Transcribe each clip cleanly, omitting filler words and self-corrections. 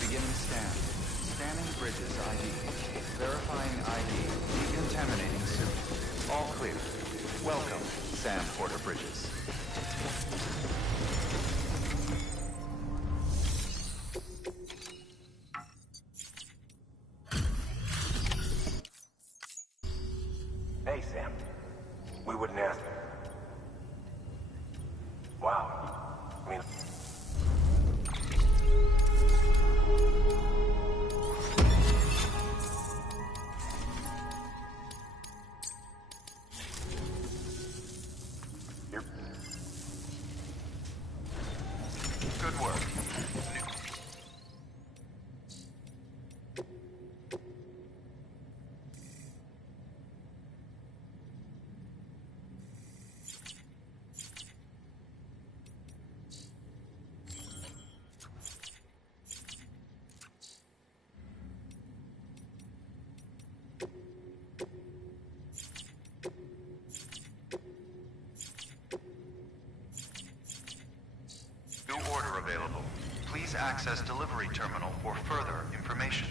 Beginning scan. Scanning bridges ID. Verifying ID. Decontaminating suit. All clear. Welcome, Sam Porter Bridges. Hey, Sam. We wouldn't ask. Wow. I mean... Good work. New order available. Please access delivery terminal for further information.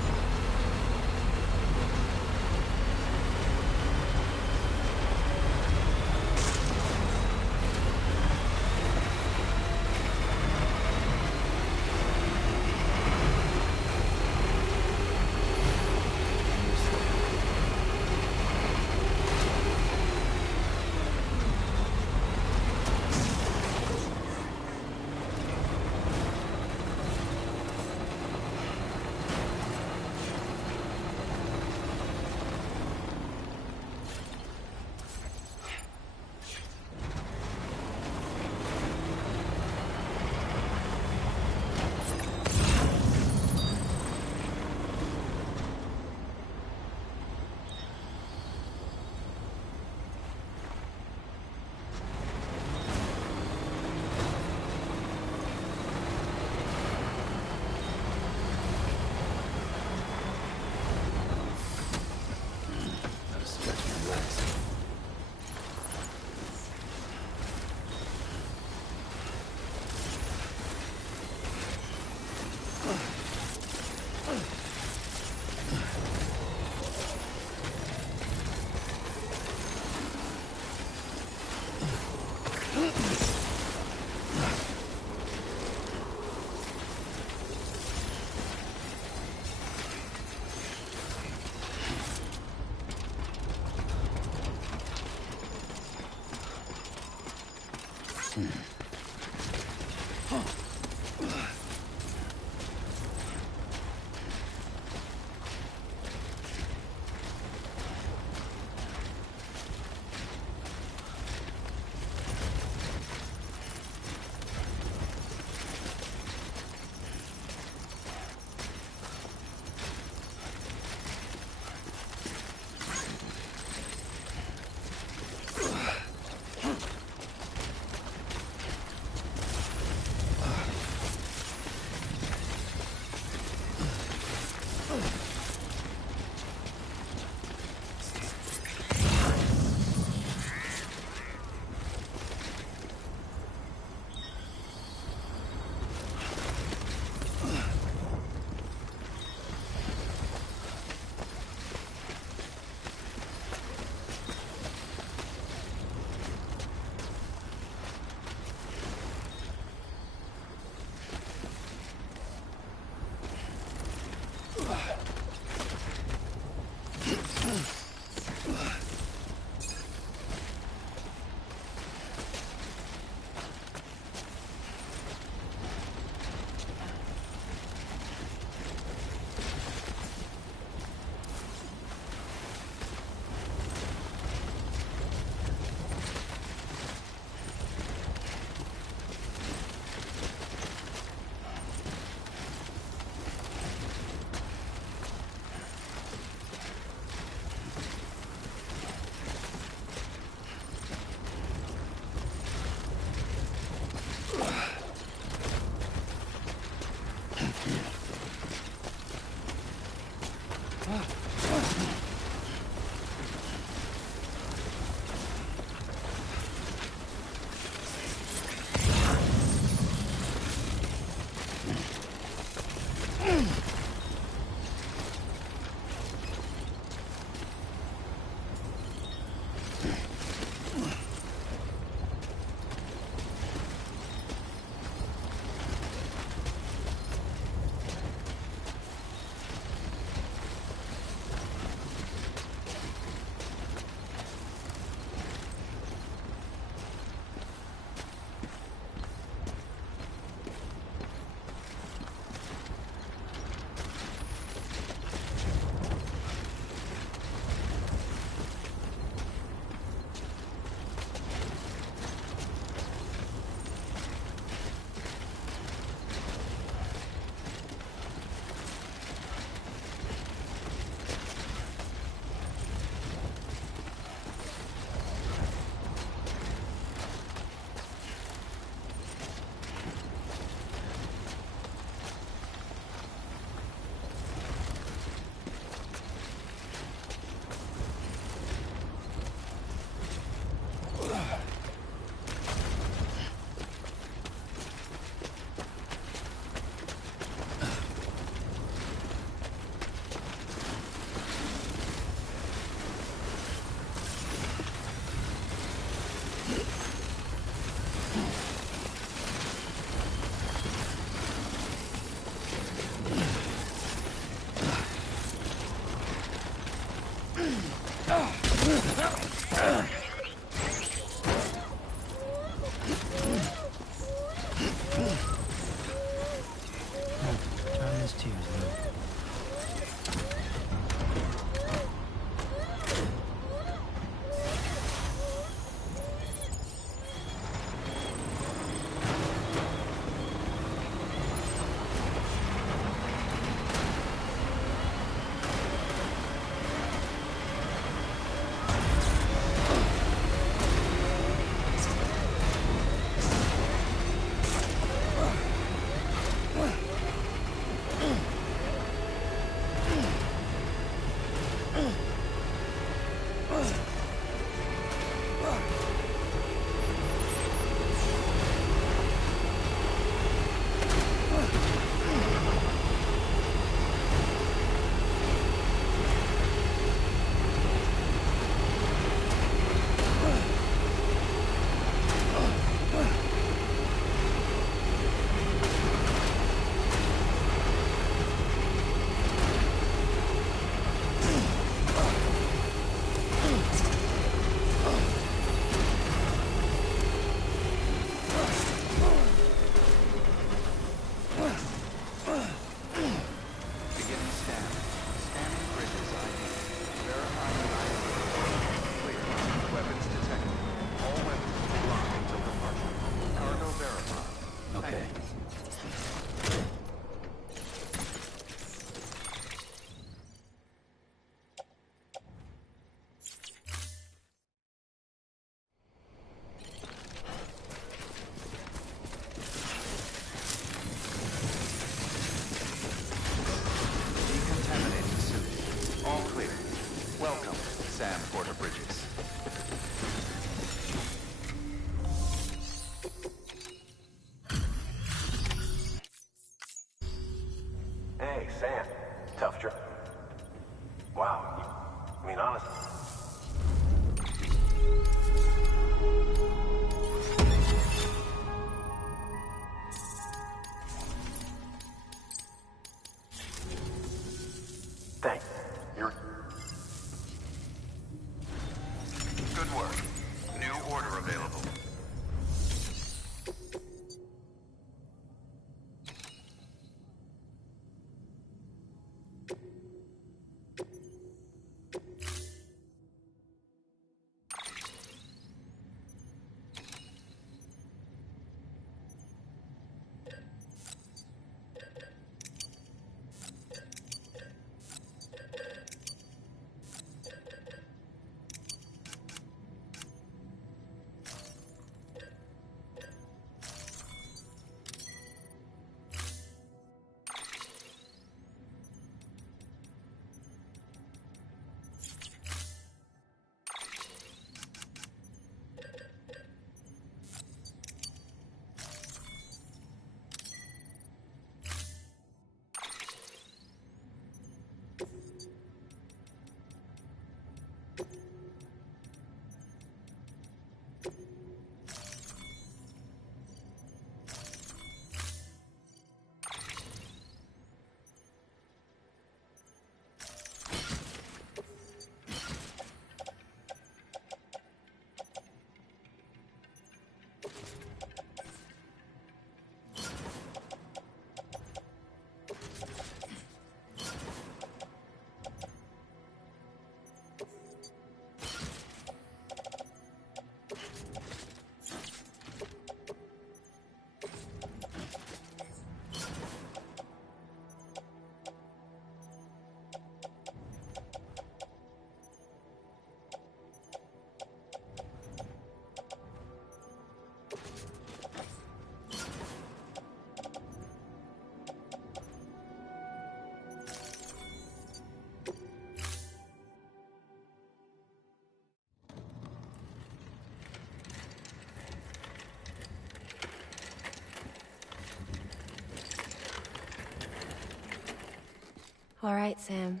All right, Sam.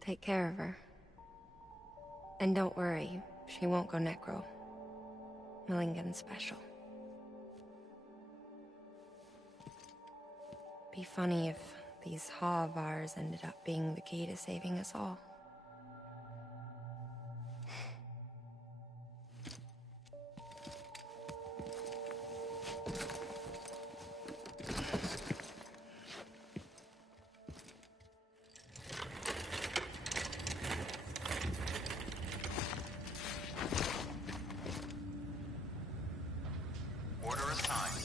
Take care of her. And don't worry, she won't go necro. Milligan's special. Be funny if these Ha of ours ended up being the key to saving us all. Order assigned.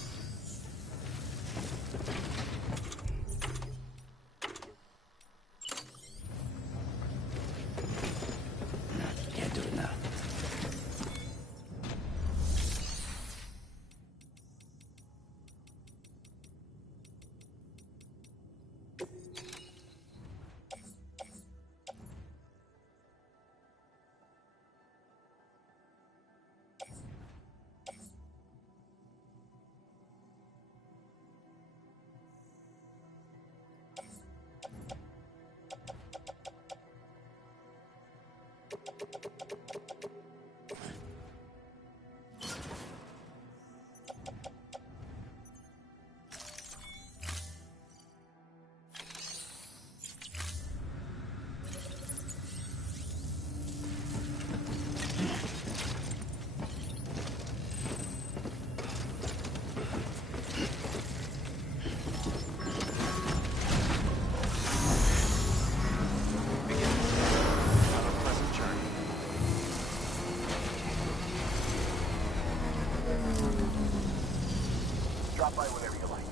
Can't do it now. Have a pleasant journey. Drop by whenever you like.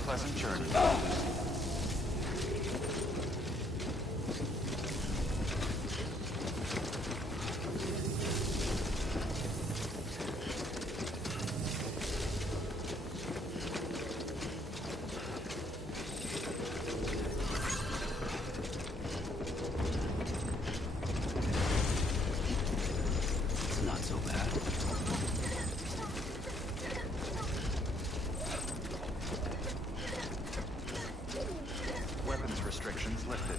pleasant journey. It's not so bad. Weapons restrictions lifted.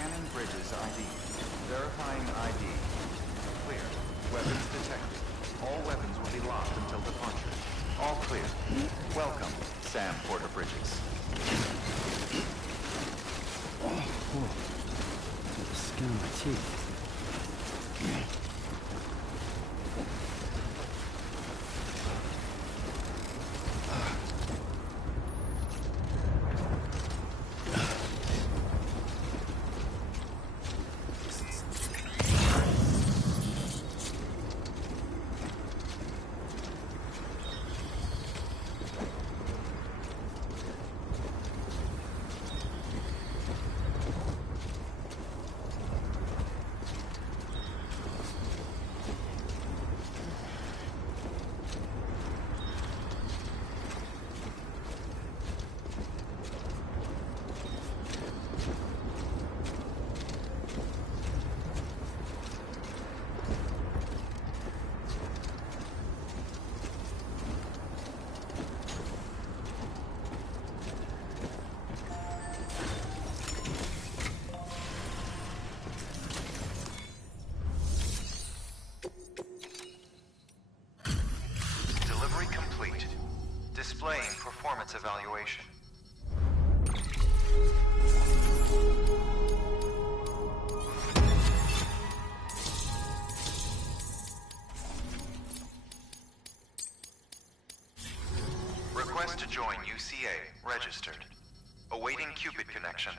Scanning bridges ID. Verifying ID. Clear. Weapons detected. All weapons will be locked until departure. All clear. Welcome, Sam Porter Bridges. The skin on my teeth. Displaying performance evaluation. Request to join UCA. Registered. Awaiting Cupid connection.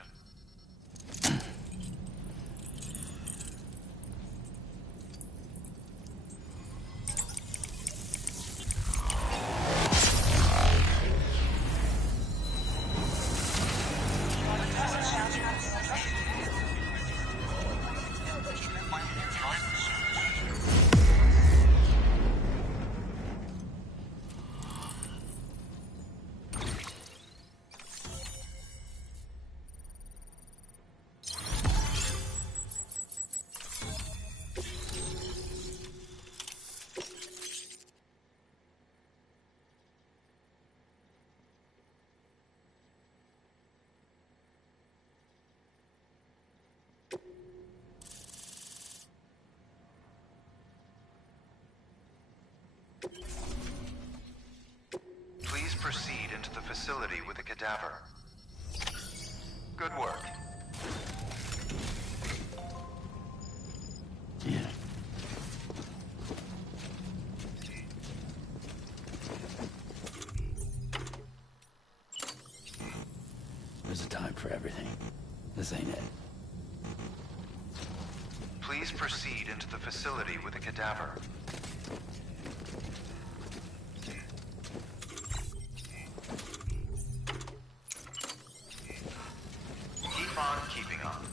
Please proceed into the facility with a cadaver. Good work. Yeah. There's a time for everything. This ain't it. Please proceed into the facility with a cadaver. Keep on keeping on.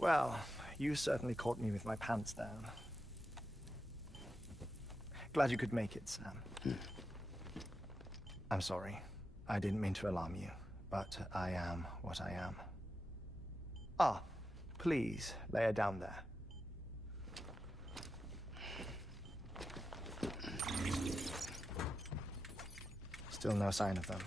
Well, you certainly caught me with my pants down. Glad you could make it, Sam. I'm sorry. I didn't mean to alarm you, but I am what I am. Ah, please, lay her down there. Still no sign of them.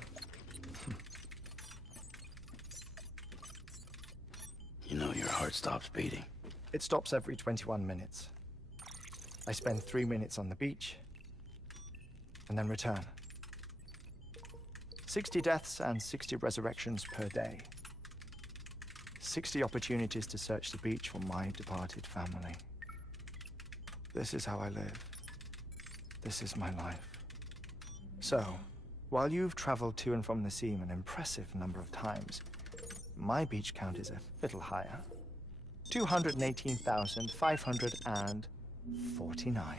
You know your heart stops beating. It stops every 21 minutes. I spend 3 minutes on the beach, and then return. 60 deaths and 60 resurrections per day. 60 opportunities to search the beach for my departed family. This is how I live. This is my life. So, while you've traveled to and from the seam an impressive number of times, my beach count is a little higher. 218,549.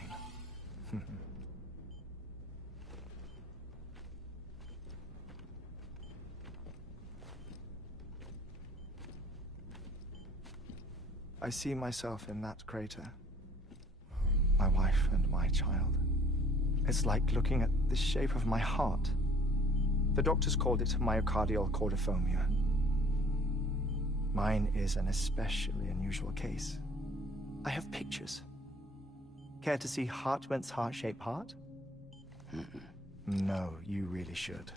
I see myself in that crater. My wife and my child. It's like looking at the shape of my heart. The doctors called it myocardial cordiformia. Mine is an especially unusual case. I have pictures. Care to see Hartman's heart-shaped heart? No, you really should.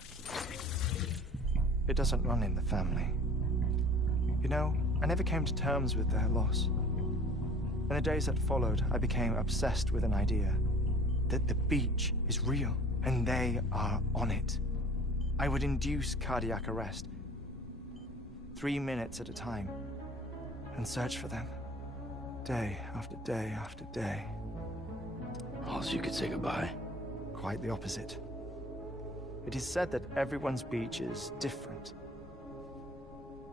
It doesn't run in the family. You know, I never came to terms with their loss. In the days that followed, I became obsessed with an idea that the beach is real and they are on it. I would induce cardiac arrest, 3 minutes at a time, and search for them, day after day after day. Also, you could say goodbye. Quite the opposite. It is said that everyone's beach is different.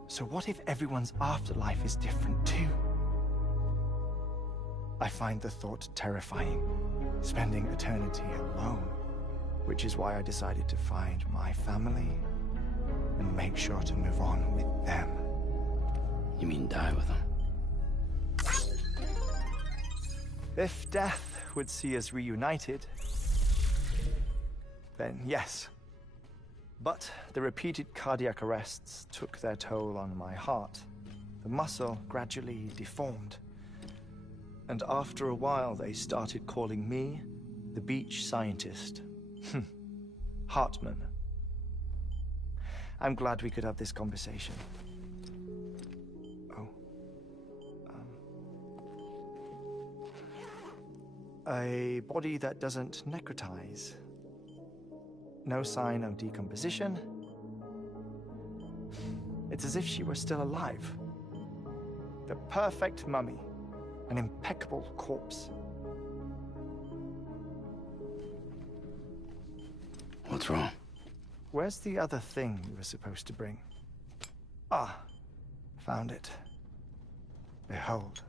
So what if everyone's afterlife is different too? I find the thought terrifying, spending eternity alone, which is why I decided to find my family and make sure to move on with them. You mean die with them? If death would see us reunited, then yes. But the repeated cardiac arrests took their toll on my heart. The muscle gradually deformed. And after a while, they started calling me the beach scientist. Hartman. I'm glad we could have this conversation. Oh. A body that doesn't necrotize. No sign of decomposition. It's as if she were still alive. The perfect mummy. An impeccable corpse. What's wrong? Where's the other thing you were supposed to bring? Ah, found it. Behold.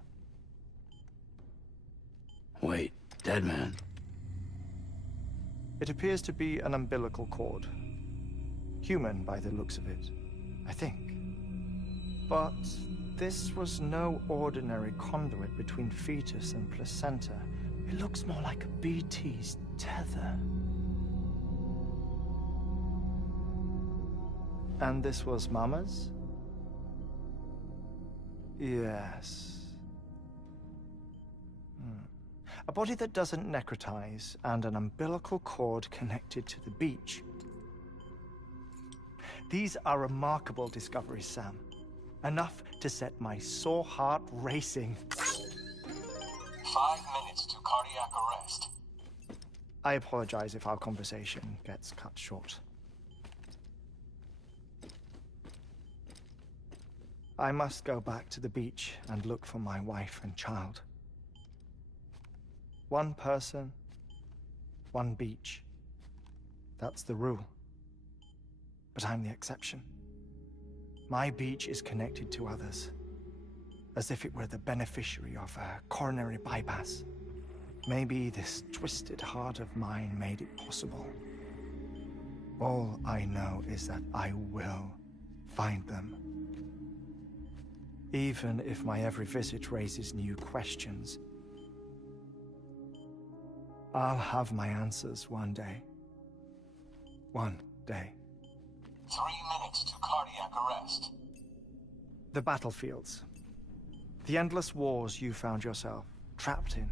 Wait, dead man. It appears to be an umbilical cord. Human by the looks of it, I think. But this was no ordinary conduit between fetus and placenta. It looks more like a BT's tether. And this was Mama's? Yes. A body that doesn't necrotize and an umbilical cord connected to the beach. These are remarkable discoveries, Sam. Enough to set my sore heart racing. 5 minutes to cardiac arrest. I apologize if our conversation gets cut short. I must go back to the beach and look for my wife and child. One person, one beach. That's the rule. But I'm the exception. My beach is connected to others, as if it were the beneficiary of a coronary bypass. Maybe this twisted heart of mine made it possible. All I know is that I will find them. even if my every visit raises new questions. I'll have my answers one day. One day. 3 minutes to cardiac arrest. The battlefields. The endless wars you found yourself trapped in.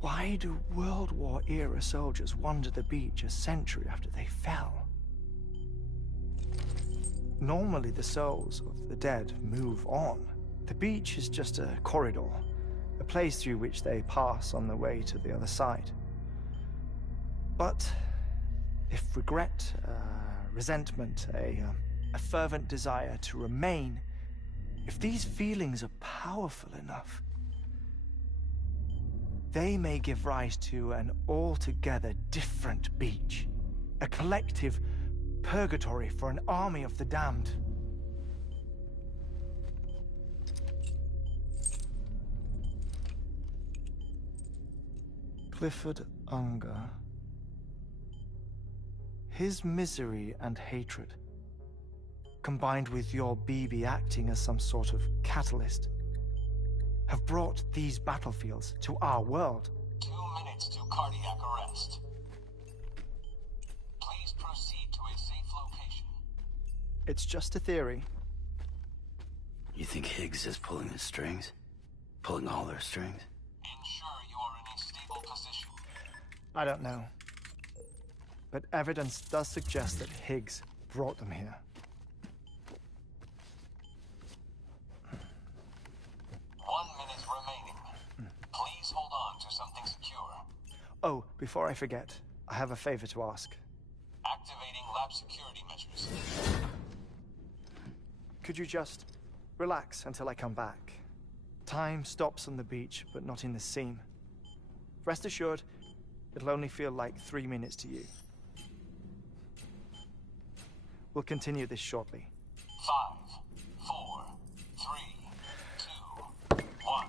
Why do World War-era soldiers wander the beach a century after they fell? Normally the souls of the dead move on. The beach is just a corridor, a place through which they pass on the way to the other side. But if regret, resentment, a fervent desire to remain, if these feelings are powerful enough, they may give rise to an altogether different beach, a collective purgatory for an army of the damned. Clifford Unger. His misery and hatred, combined with your BB acting as some sort of catalyst, have brought these battlefields to our world. 2 minutes to cardiac arrest. Please proceed to a safe location. It's just a theory. You think Higgs is pulling the strings? Pulling all their strings? Ensure you are in a stable position. I don't know. But evidence does suggest that Higgs brought them here. 1 minute remaining. Please hold on to something secure. Oh, before I forget, I have a favor to ask. Activating lab security measures. Could you just relax until I come back? Time stops on the beach, but not in the scene. Rest assured, it'll only feel like 3 minutes to you. We'll continue this shortly. 5, 4, 3, 2, 1.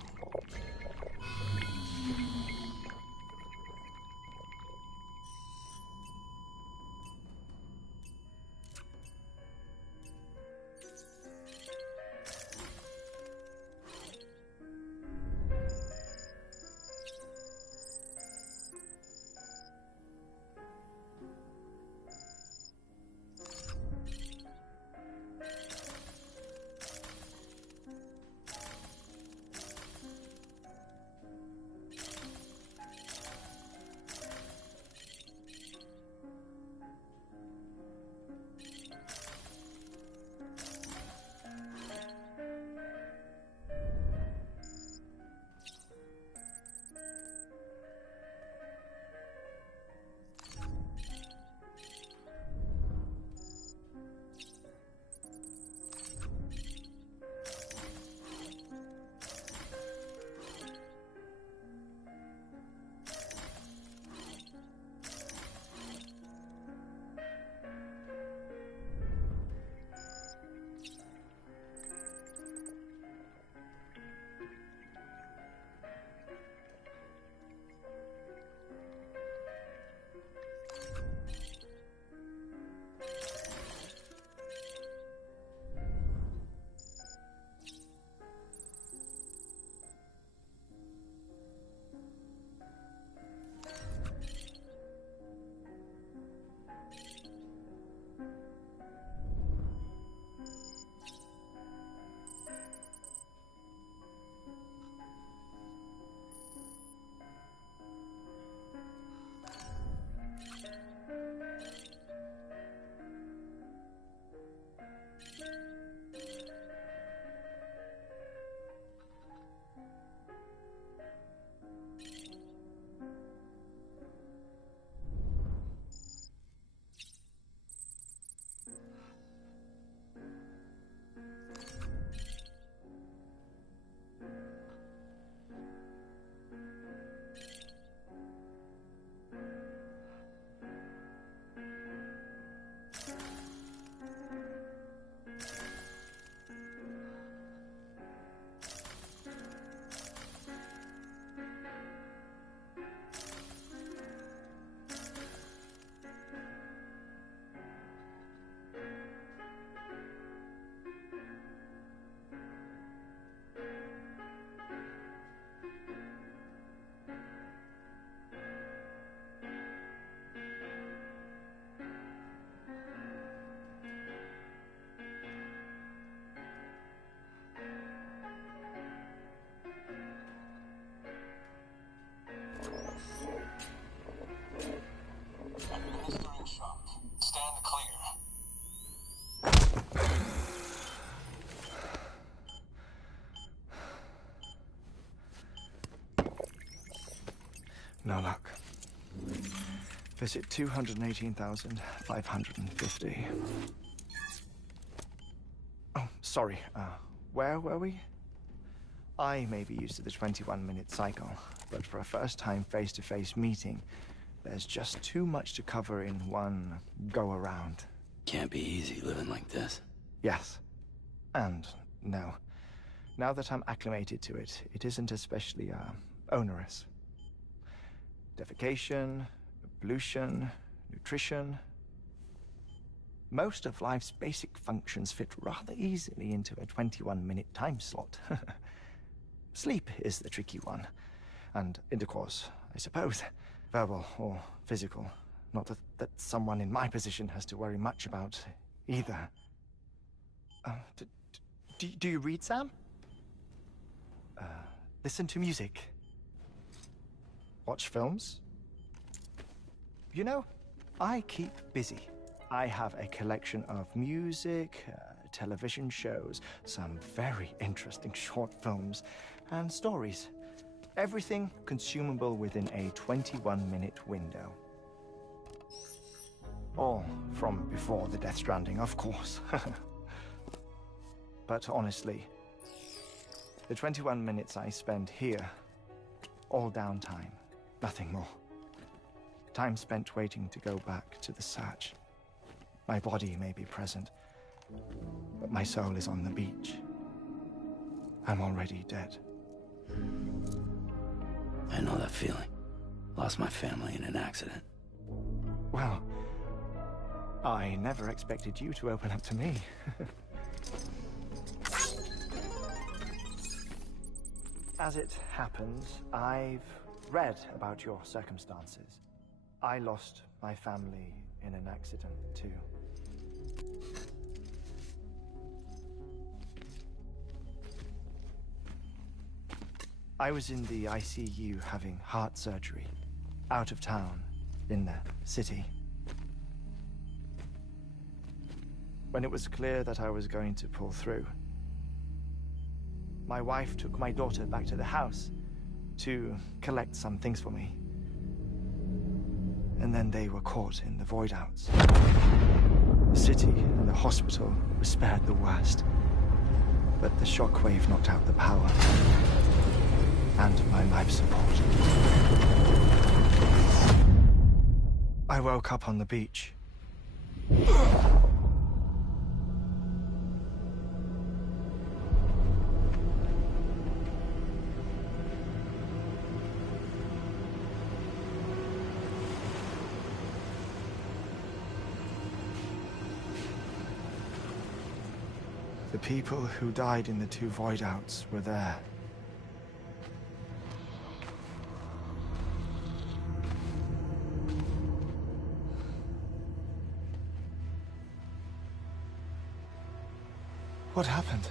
No luck. Visit 218,550. Oh, sorry. Where were we? I may be used to the 21-minute cycle, but for a first-time face-to-face meeting, there's just too much to cover in one go-around. Can't be easy living like this. Yes. And no. Now that I'm acclimated to it, it isn't especially, onerous. Defecation, pollution, nutrition. Most of life's basic functions fit rather easily into a 21-minute time slot. Sleep is the tricky one. And intercourse, I suppose. Verbal or physical. Not that someone in my position has to worry much about either. Do you read, Sam? Listen to music. Watch films? You know, I keep busy. I have a collection of music, television shows, some very interesting short films, and stories. Everything consumable within a 21-minute window. All from before the Death Stranding, of course. But honestly, the 21 minutes I spend here, all downtime, nothing more. Time spent waiting to go back to the search. My body may be present, but my soul is on the beach. I'm already dead. I know that feeling. Lost my family in an accident. Well, I never expected you to open up to me. As it happens, I've read about your circumstances. I lost my family in an accident, too. I was in the ICU having heart surgery, out of town, in the city. When it was clear that I was going to pull through, my wife took my daughter back to the house to collect some things for me. And then they were caught in the void outs. The city and the hospital were spared the worst, but the shockwave knocked out the power and my life support. I woke up on the beach. The people who died in the two void outs were there. What happened?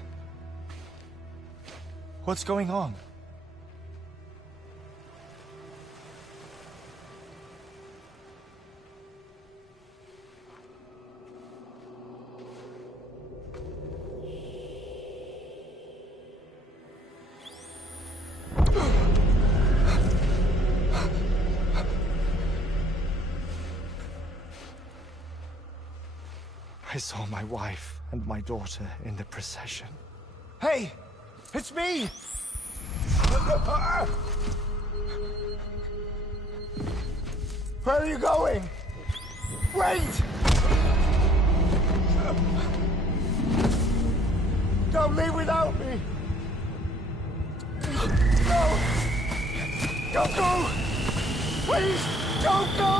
What's going on? I saw my wife and my daughter in the procession. Hey! It's me! Where are you going? Wait! Don't leave without me! No! Don't go! Please, don't go!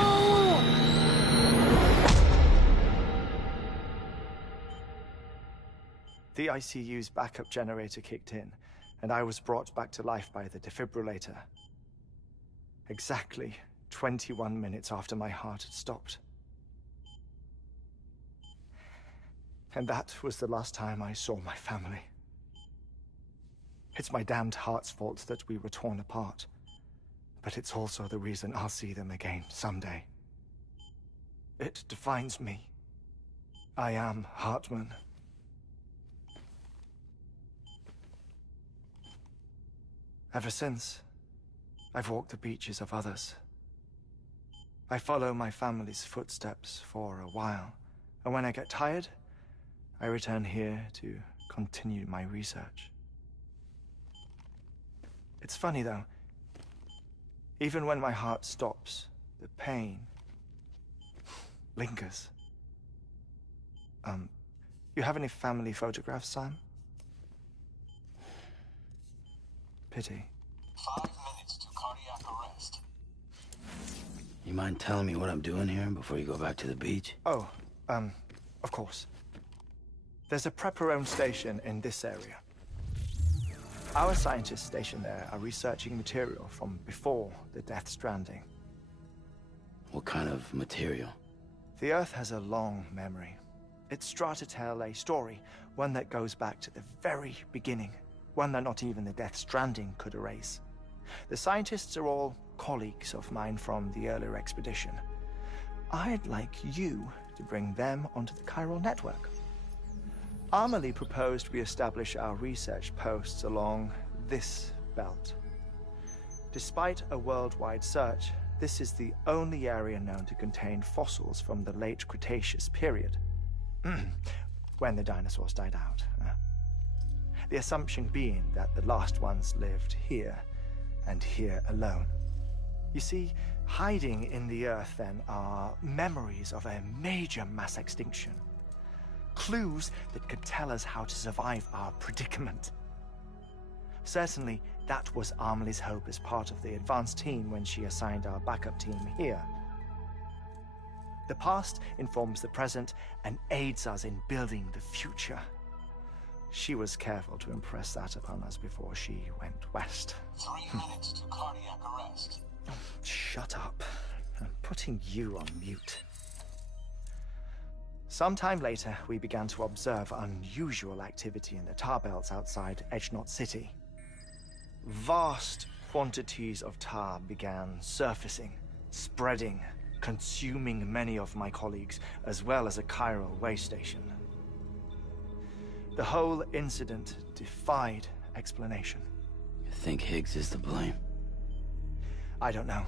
The ICU's backup generator kicked in, and I was brought back to life by the defibrillator. Exactly 21 minutes after my heart had stopped. And that was the last time I saw my family. It's my damned heart's fault that we were torn apart, but it's also the reason I'll see them again someday. It defines me. I am Hartman. Ever since, I've walked the beaches of others I follow my family's footsteps for a while, and when I get tired, I return here to continue my research. It's funny though, even when my heart stops, the pain lingers. You have any family photographs, Sam? Pity. 5 minutes to cardiac arrest. You mind telling me what I'm doing here before you go back to the beach? Oh, of course. There's a prepper-owned station in this area. Our scientists stationed there are researching material from before the Death Stranding. What kind of material? The Earth has a long memory. It's trying to tell a story, one that goes back to the very beginning, one that not even the Death Stranding could erase. The scientists are all colleagues of mine from the earlier expedition. I'd like you to bring them onto the chiral network. Amelie proposed we establish our research posts along this belt. Despite a worldwide search, this is the only area known to contain fossils from the late Cretaceous period, when the dinosaurs died out. The assumption being that the last ones lived here, and here alone. You see, hiding in the Earth then are memories of a major mass extinction. Clues that could tell us how to survive our predicament. Certainly, that was Amelie's hope as part of the advanced team when she assigned our backup team here. The past informs the present and aids us in building the future. She was careful to impress that upon us before she went west. 3 minutes to cardiac arrest. Shut up. I'm putting you on mute. Sometime later, we began to observe unusual activity in the tar belts outside Edgenot City. Vast quantities of tar began surfacing, spreading, consuming many of my colleagues, as well as a chiral way station. The whole incident defied explanation. You think Higgs is to blame? I don't know,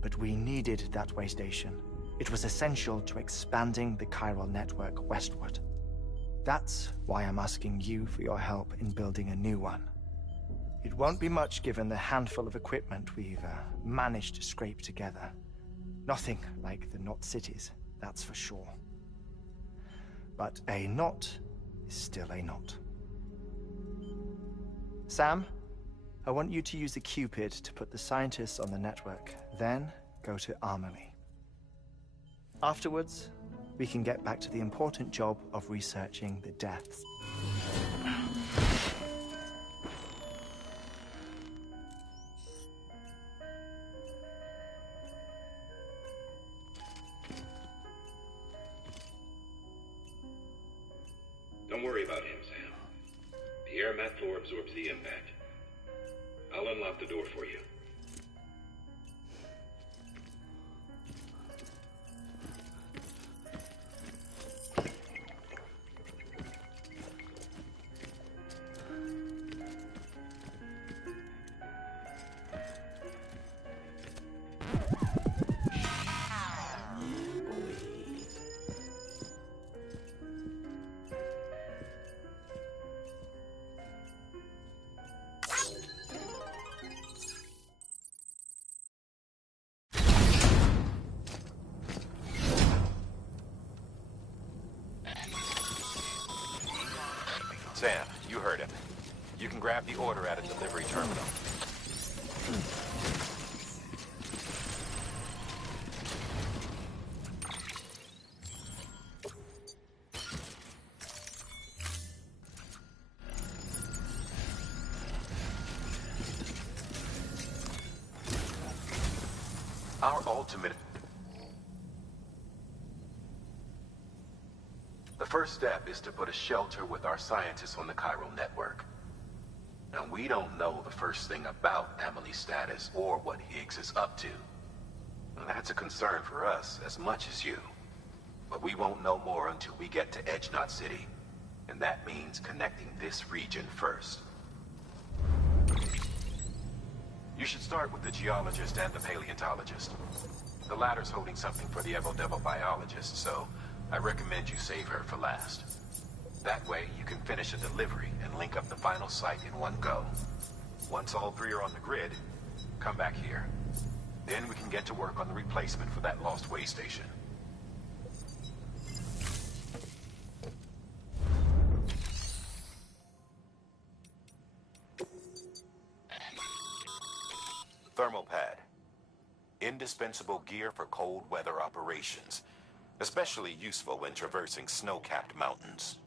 but we needed that way station. It was essential to expanding the chiral network westward. That's why I'm asking you for your help in building a new one. It won't be much given the handful of equipment we've managed to scrape together. Nothing like the knot cities, that's for sure. But a knot is still a knot. Sam, I want you to use the Cupid to put the scientists on the network, then go to Amelie. Afterwards, we can get back to the important job of researching the deaths. Don't worry about him, Sam. The air mat floor absorbs the impact. I'll unlock the door for you. Sam, you heard him. You can grab the order at a delivery terminal. Our ultimate... The first step is to put a shelter with our scientists on the chiral network. Now, we don't know the first thing about Amelie's status or what Higgs is up to. And that's a concern for us as much as you. But we won't know more until we get to Edgenot City. And that means connecting this region first. You should start with the geologist and the paleontologist. The ladder's holding something for the Evo Devil biologist, so I recommend you save her for last. That way, you can finish a delivery and link up the final site in one go. Once all three are on the grid, come back here. Then we can get to work on the replacement for that lost way station. Thermal pad. Indispensable gear for cold weather operations. Especially useful when traversing snow-capped mountains.